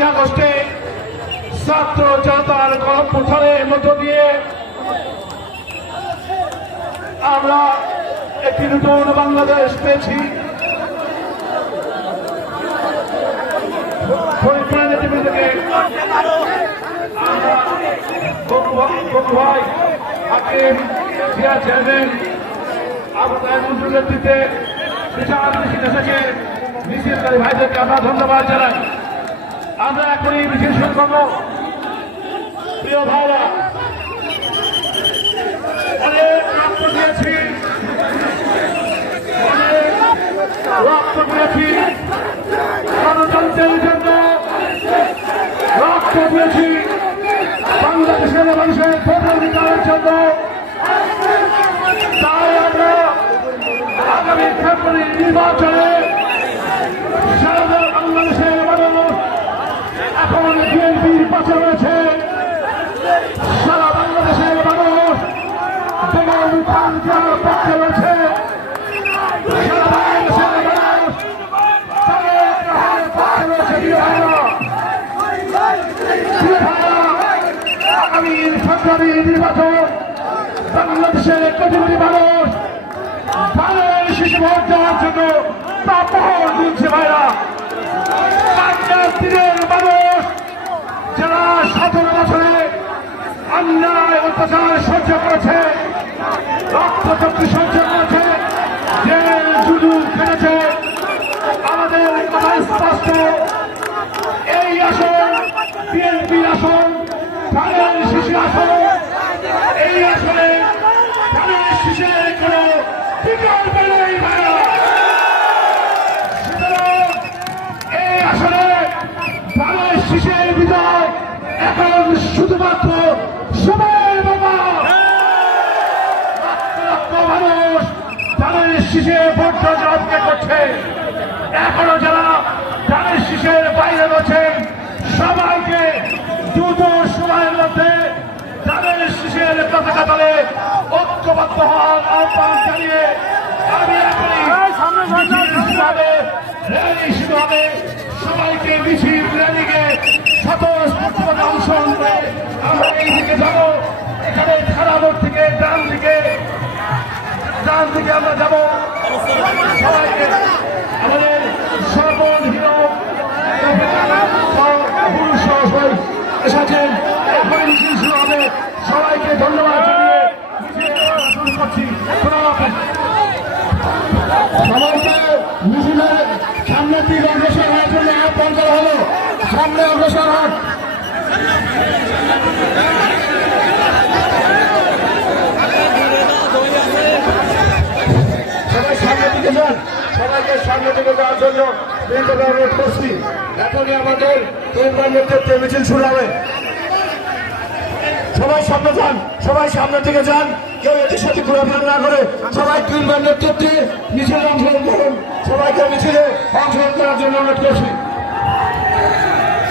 5ই আগস্টে ছাত্র জনতার গণপ্রথানের মধ্য দিয়ে আমরা একটি নতুন বাংলাদেশ পেয়েছি। ফরিদপুরের নেতৃবৃন্দ থেকে ভাই হাকিম জিয়া চেয়ারম্যান আবু তাহের মঞ্জুর নেতৃত্বে বিশাল মিছিল এসেছে। মিছিলকারী ভাইদেরকে আমরা ধন্যবাদ জানাই। আমরা এখনই মিছিল শুরু করবো। প্রিয় ভাইরা, অনেক রক্ত দিয়েছি, অনেক রক্ত দিয়েছি গণতন্ত্রের জন্য, রক্ত দিয়েছি বাংলাদেশের মানুষের ভোটাধিকারের জন্য। তাই আমরা আগামী ফেব্রুয়ারি নির্বাচনে সারা বাংলাদেশের মানুষ এখন বিএনপির পাশে রয়েছে। সারা বাংলাদেশের মানুষ বেগম খালেদার পক্ষে রয়েছে। সারা বাংলাদেশের মানুষ তারেক রহমানের পক্ষে রয়েছে। আগামী ফেব্রুয়ারি নির্বাচন বাংলাদেশের কোটি কোটি মানুষ ধানের শিশু ভোট দেওয়ার জন্য তা বহন দিচ্ছে। ভাইরা, দিনের মানুষ যারা 17 বছরে অন্যায় অত্যাচার সহ্য করেছে, রক্তচক্ষু সহ্য করেছে, জেল জুলুম খেটেছে, আমাদের কথা স্পষ্ট। এই আসন বিএনপির আসন, ধানের শিশু আসন। এই আসনে ধানের শিশুর কোন বিকল্প নেই। ভাইরা, এই আসনে ধানের শিশুর বিজয় এখন শুধুমাত্র সময়ের বাবা। লক্ষ মানুষ ধানের শিশুর ভোট অপেক্ষা করছে। এখনো যারা ধানের শিশুর বাইরে রয়েছেন সবাইকে দ্রুত সময়ের মধ্যে ধানের শিশুর পতাকা তলে ঐক্যবদ্ধ হওয়ার আহ্বান জানিয়ে আমি এখনই র্যালি শুরু হবে। সবাইকে মিছিল র্যালিকে স্বতঃস্ফূর্তভাবে অংশগ্রহণ করে আমরা এই দিকে যাবো। এখানে খারাপোর থেকে ডান দিকে আমরা যাবো। সবাইকে আমাদের সর্বন হিরো পুরুষ এসেছেন। এরপরে মিছিল শুরু হবে। সবাইকে ধন্যবাদ জানিয়ে মিছিল শুরু করছি। সবাইকে মিছিলের সামনের দিকে অগ্রসর হওয়ার জন্য আহ্বান করা হলো। সামনে অগ্রসর হন। সবাই সামনের দিকে যান। সবাইকে সামনের দিকে যাওয়ার জন্য অনুরোধ করছি। এখনই আমাদের নেতৃত্বে মিছিল শুরু হবে। সবাই সামনে যান, সবাই সামনের দিকে যান। কেউ এদের সাথে ঘোরাফেরা না করে সবাই তিনবার নেতৃত্বে মিছিলে অংশগ্রহণ করুন। সবাইকে মিছিলে অংশগ্রহণ করার জন্য অনুরোধ করছি।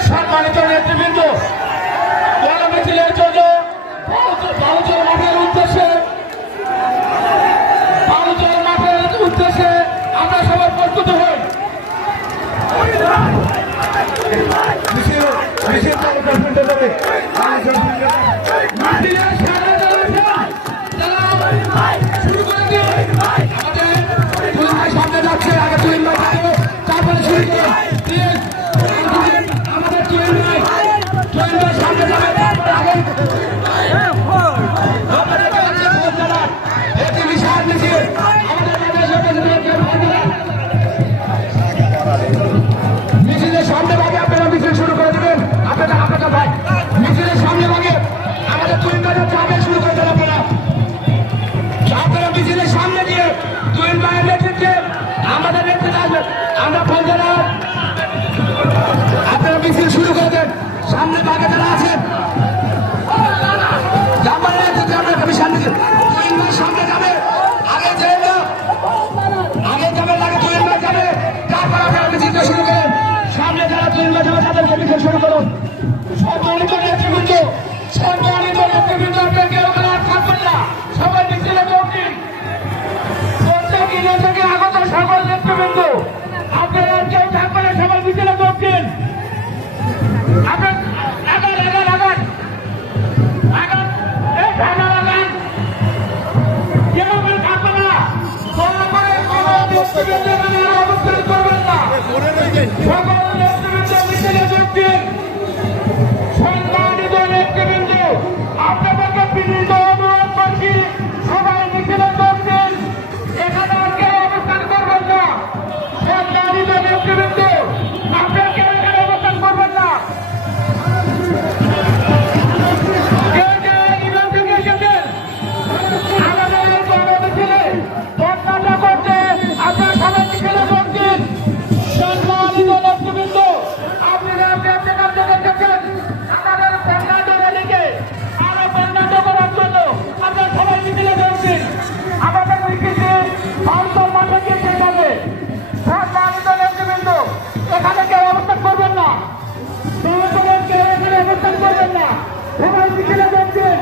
সম্মানিত নেতৃবৃন্দ, মিছিলের জন্য বালুচর মাঠের উদ্দেশ্যে আমরা সবাই প্রস্তুত হই। সামনে যাচ্ছে, আগে তুহিন ভাই যাবে, তারপরে শুরু করে আমাদের তুহিন ভাই সামনে যাবে, তারপরে আগে একটি বিশাল মিছিল মিছিলের সামনে ভাগে আপনারা মিছিল শুরু করে দেবেন। আপনারা ভাই মিছিলের সামনে ভাগে আমাদের তুহিন ভাই যাবে, শুরু করে দেন। আপনারা মিছিলের সামনে দিয়ে তুহিন ভাইয়ের নেতৃত্বে আমাদের নেতৃত্বে আসবেন। আমরা ফোন জানাই, আপনারা মিছিল শুরু করে দেন। সামনে ভাগে যারা আছেন আমাদের নেতৃত্বে আমরা সামনে তুহিন ভাই সামনে যাবে, আগে যাবে লাগে তুহিন ভাই যাবে, তারপর আপনারা মিছিলটা শুরু করেন। সামনে যারা তুহিন ভাই যাবে তাদেরকে মিছিল শুরু করুন। সম্মানিত নেতৃবৃন্দ, আপনার কেউ আর থাকবেন না, সবাই মিছিলে যোগ দিন। প্রত্যেক ইউনিয়ন থেকে আগত সকল নেতৃবৃন্দ আপনারা কেউ থাকবেন না, সবাই মিছিলে যোগ দিন। আগান আগান আগান আগান আগান এই ধানা আগান কেউ বল কাঁপবে না দয়া করে কোনো নেতৃবৃন্দ অবস্থান করবেন না সকল নেতৃবৃন্দ মিছিলে যোগ দিন সম্মানিত নেতৃবৃন্দ আপনাদেরকে বিনীত অনুরোধ করছি সবাই মিছিলে যোগ দিন এখানে আর কেউ অবস্থান করবেন না সম্মানিত নেতৃবৃন্দ আপনারা কেউ এখানে অবস্থান করবেন না কেউ কেউ ইমাম থেকে এসেছেন আমাদের এই কর্মসূচিতে বক্তব্য করতে আপনারা সবাই মিছিলে যোগ দিন সম্মানিত নেতৃবৃন্দ আপনারা যেখান থেকে এসেছেন আমাদের বর্ণাঢ্য র্যালিকে আরো বর্ণাঢ্য করার জন্য আপনারা সবাই মিছিলে যোগ দিন আমাদের মিছিলটি ভারতের মাঠে গিয়ে শেষ হবে সম্মানিত নেতৃবৃন্দ এখানে কেউ অবস্থান করবেন না কেউ এখানে অবস্থান করবেন না সবাই মিছিলে যোগ দিন